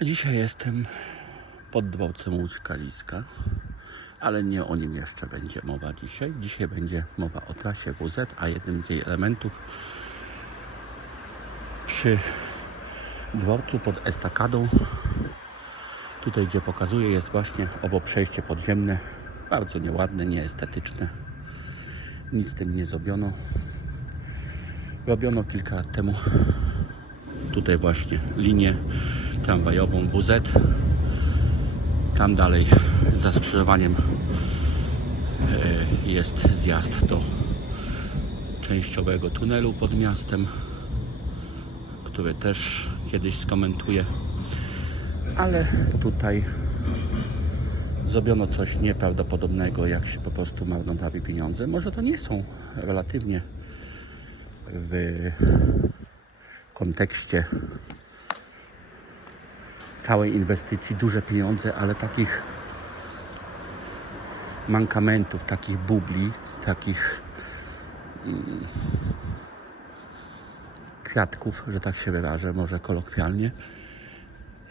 Dzisiaj jestem pod dworcem Łódź Kaliska, ale nie o nim jeszcze będzie mowa dzisiaj. Dzisiaj będzie mowa o trasie WZ, a jednym z jej elementów przy dworcu pod estakadą, tutaj gdzie pokazuję, jest właśnie owo przejście podziemne. Bardzo nieładne, nieestetyczne. Nic z tym nie zrobiono. Robiono kilka lat temu tutaj właśnie linię tramwajową WZ. Tam dalej za skrzyżowaniem e, jest zjazd do częściowego tunelu pod miastem, który też kiedyś skomentuję. Ale tutaj zrobiono coś nieprawdopodobnego, jak się po prostu marnotrawi pieniądze. Może to nie są relatywnie w kontekście całej inwestycji duże pieniądze, ale takich mankamentów, takich bubli, takich mm, kwiatków, że tak się wyrażę, może kolokwialnie,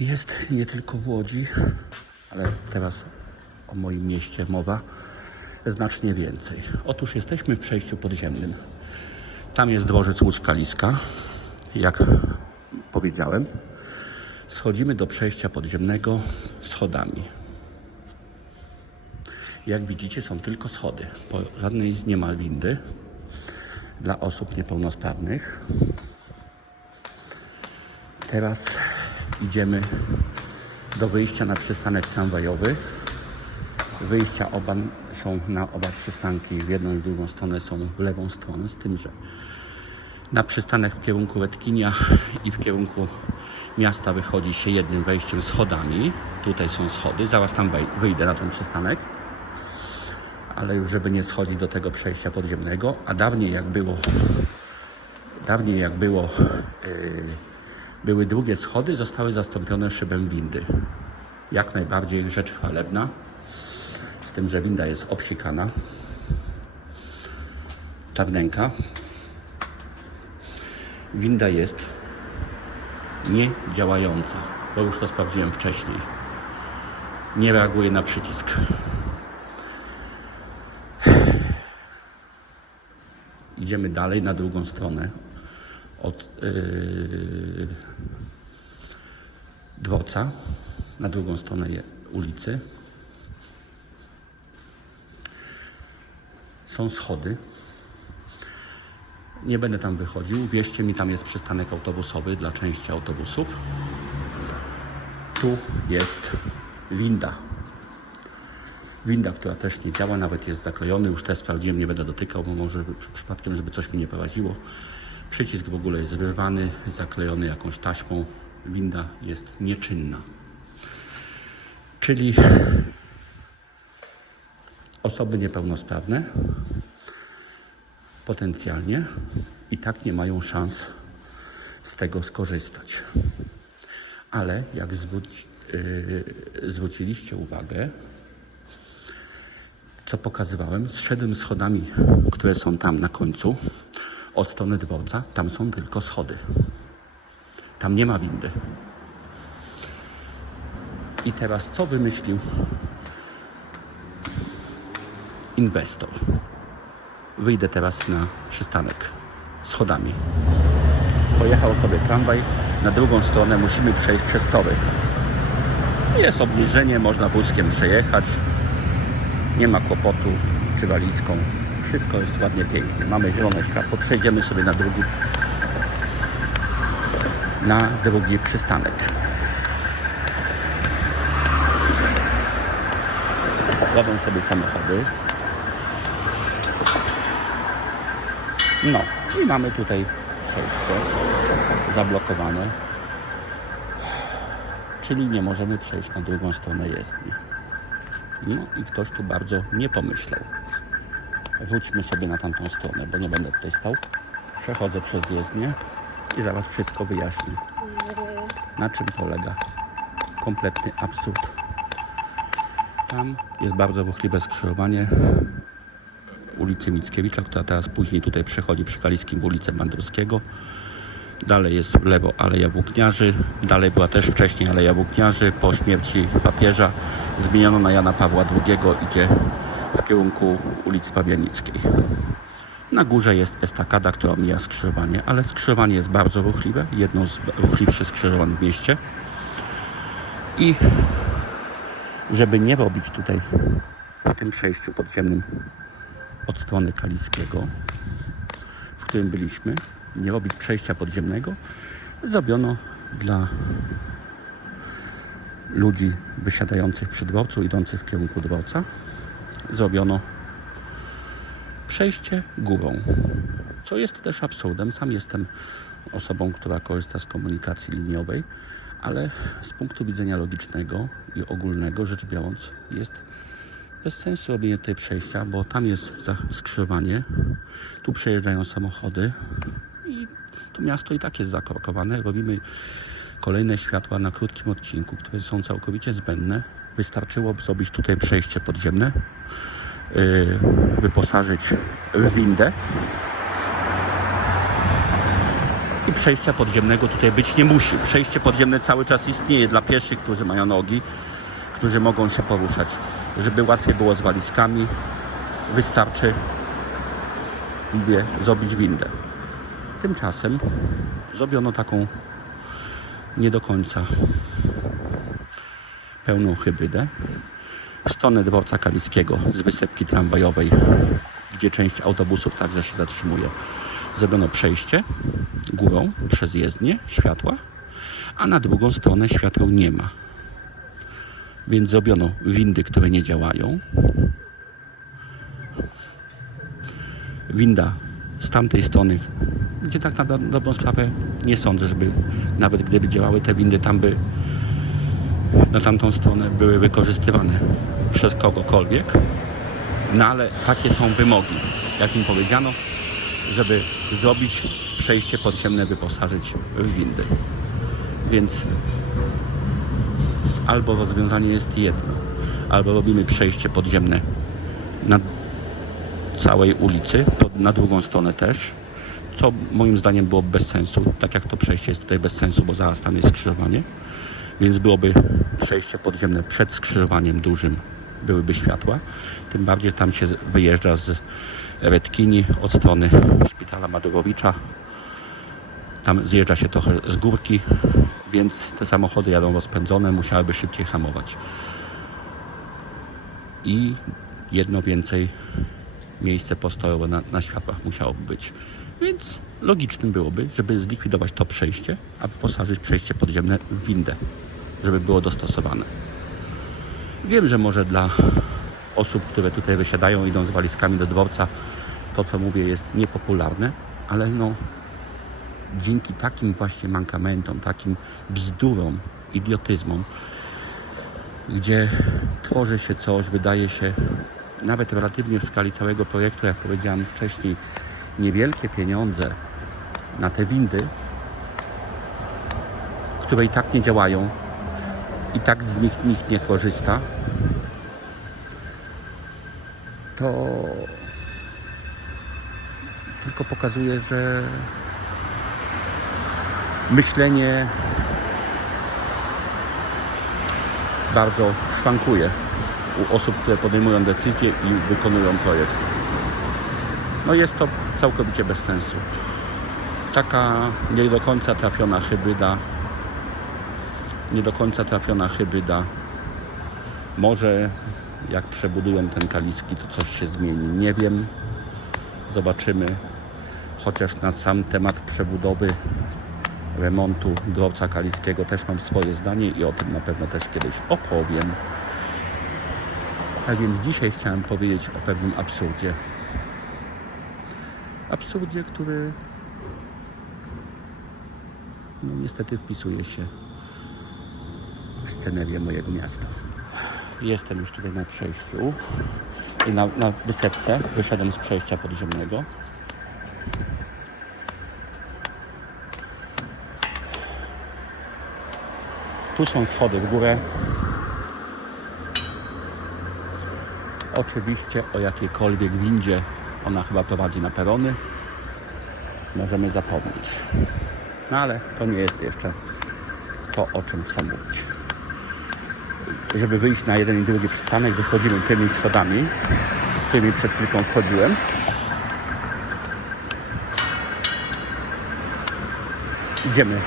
jest nie tylko w Łodzi, ale teraz o moim mieście mowa, znacznie więcej. Otóż jesteśmy w przejściu podziemnym. Tam jest dworzec Łódź Kaliska, jak powiedziałem. Schodzimy do przejścia podziemnego schodami. Jak widzicie, są tylko schody. Po żadnej nie ma windy dla osób niepełnosprawnych. Teraz idziemy do wyjścia na przystanek tramwajowy. Wyjścia oba są na oba przystanki, w jedną i drugą stronę są w lewą stronę, z tym, że na przystanek w kierunku Redkinia i w kierunku miasta wychodzi się jednym wejściem schodami. Tutaj są schody, zaraz tam wyjdę na ten przystanek. Ale już żeby nie schodzić do tego przejścia podziemnego, a dawniej jak było, dawniej jak było, yy, były drugie schody, zostały zastąpione szybem windy. Jak najbardziej rzecz chwalebna, z tym, że winda jest obsikana. Wnęka winda jest niedziałająca, bo już to sprawdziłem wcześniej. Nie reaguje na przycisk. Idziemy dalej na drugą stronę od yy, dworca, na drugą stronę ulicy. Są schody. Nie będę tam wychodził. Wierzcie mi, tam jest przystanek autobusowy dla części autobusów. Tu jest winda. Winda, która też nie działa, nawet jest zaklejony. Już też sprawdziłem, nie będę dotykał, bo może przy- przypadkiem, żeby coś mi nie prowadziło. Przycisk w ogóle jest wyrwany, zaklejony jakąś taśmą. Winda jest nieczynna. Czyli osoby niepełnosprawne potencjalnie i tak nie mają szans z tego skorzystać. Ale jak zwróci, yy, zwróciliście uwagę, co pokazywałem, zszedłem schodami, które są tam na końcu, od strony dworca, tam są tylko schody. Tam nie ma windy. I teraz co wymyślił inwestor? Wyjdę teraz na przystanek schodami. Pojechał sobie tramwaj, na drugą stronę musimy przejść przez tory. Jest obniżenie, można wózkiem przejechać. Nie ma kłopotu czy walizką. Wszystko jest ładnie, pięknie. Mamy zielone światło. Przejdziemy sobie na drugi na drugi przystanek. Jadą sobie samochody. No i mamy tutaj przejście zablokowane. Czyli nie możemy przejść na drugą stronę jezdni. No i ktoś tu bardzo nie pomyślał. Wróćmy sobie na tamtą stronę, bo nie będę tutaj stał. Przechodzę przez jezdnię i zaraz wszystko wyjaśnię. Na czym polega kompletny absurd. Tam jest bardzo ruchliwe skrzyżowanie ulicy Mickiewicza, która teraz później tutaj przechodzi przy Kaliskim ulicę Bandurskiego. Dalej jest w lewo Aleja Włókniarzy. Dalej była też wcześniej Aleja Włókniarzy. Po śmierci papieża zmieniono na Jana Pawła II. Idzie w kierunku ulicy Pabianickiej. Na górze jest estakada, która omija skrzyżowanie, ale skrzyżowanie jest bardzo ruchliwe. Jedno z ruchliwszych skrzyżowań w mieście. I żeby nie robić tutaj w tym przejściu podziemnym od strony Kaliskiego, w którym byliśmy, nie robić przejścia podziemnego, zrobiono dla ludzi wysiadających przy dworcu, idących w kierunku dworca, zrobiono przejście górą, co jest też absurdem. Sam jestem osobą, która korzysta z komunikacji liniowej, ale z punktu widzenia logicznego i ogólnego rzecz biorąc jest bez sensu robienie tej przejścia, bo tam jest skrzyżowanie, tu przejeżdżają samochody i to miasto i tak jest zakorkowane. Robimy kolejne światła na krótkim odcinku, które są całkowicie zbędne. Wystarczyłoby zrobić tutaj przejście podziemne, yy, wyposażyć w windę i przejścia podziemnego tutaj być nie musi. Przejście podziemne cały czas istnieje dla pieszych, którzy mają nogi, którzy mogą się poruszać. Żeby łatwiej było z walizkami, wystarczy mówię, zrobić windę. Tymczasem zrobiono taką nie do końca pełną hybrydę w stronę dworca Kaliskiego z wysepki tramwajowej, gdzie część autobusów także się zatrzymuje. Zrobiono przejście górą przez jezdnię światła, a na drugą stronę świateł nie ma. Więc zrobiono windy, które nie działają. Winda z tamtej strony, gdzie tak na do- dobrą sprawę nie sądzę, żeby nawet gdyby działały te windy, tam by na tamtą stronę były wykorzystywane przez kogokolwiek. No ale takie są wymogi, jak im powiedziano, żeby zrobić przejście podziemne, wyposażyć w windy. Więc albo rozwiązanie jest jedno, albo robimy przejście podziemne na całej ulicy, na drugą stronę też, co moim zdaniem było bez sensu, tak jak to przejście jest tutaj bez sensu, bo zaraz tam jest skrzyżowanie, więc byłoby przejście podziemne przed skrzyżowaniem dużym, byłyby światła, tym bardziej tam się wyjeżdża z Redkini od strony szpitala Madurowicza, tam zjeżdża się trochę z górki, więc te samochody jadą rozpędzone, musiałyby szybciej hamować. I jedno więcej miejsce postojowe na, na światłach musiałoby być. Więc logicznym byłoby, żeby zlikwidować to przejście, a wyposażyć przejście podziemne w windę, żeby było dostosowane. Wiem, że może dla osób, które tutaj wysiadają, idą z walizkami do dworca, to co mówię jest niepopularne, ale no dzięki takim właśnie mankamentom, takim bzdurom, idiotyzmom, gdzie tworzy się coś, wydaje się nawet relatywnie w skali całego projektu, jak powiedziałem wcześniej, niewielkie pieniądze na te windy, które i tak nie działają, i tak z nich nikt nie korzysta, to tylko pokazuje, że myślenie bardzo szwankuje u osób, które podejmują decyzje i wykonują projekt. No jest to całkowicie bez sensu. Taka nie do końca trafiona hybryda, nie do końca trafiona hybryda. Może jak przebudują ten kaliski, to coś się zmieni. Nie wiem. Zobaczymy. Chociaż na sam temat przebudowy remontu dworca kaliskiego też mam swoje zdanie i o tym na pewno też kiedyś opowiem. A więc dzisiaj chciałem powiedzieć o pewnym absurdzie. Absurdzie, który no niestety wpisuje się w scenerię mojego miasta. Jestem już tutaj na przejściu i na, na wysepce. Wyszedłem z przejścia podziemnego. Tu są schody w górę. Oczywiście o jakiejkolwiek windzie ona chyba prowadzi na perony. Możemy zapomnieć. No ale to nie jest jeszcze to, o czym chcę mówić. Żeby wyjść na jeden i drugi przystanek, wychodzimy tymi schodami, którymi przed chwilką wchodziłem. Idziemy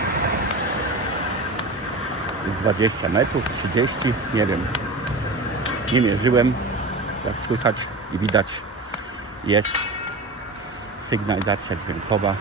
z 20 metrów, 30, nie wiem. Nie mierzyłem. Jak słychać i widać jest sygnalizacja dźwiękowa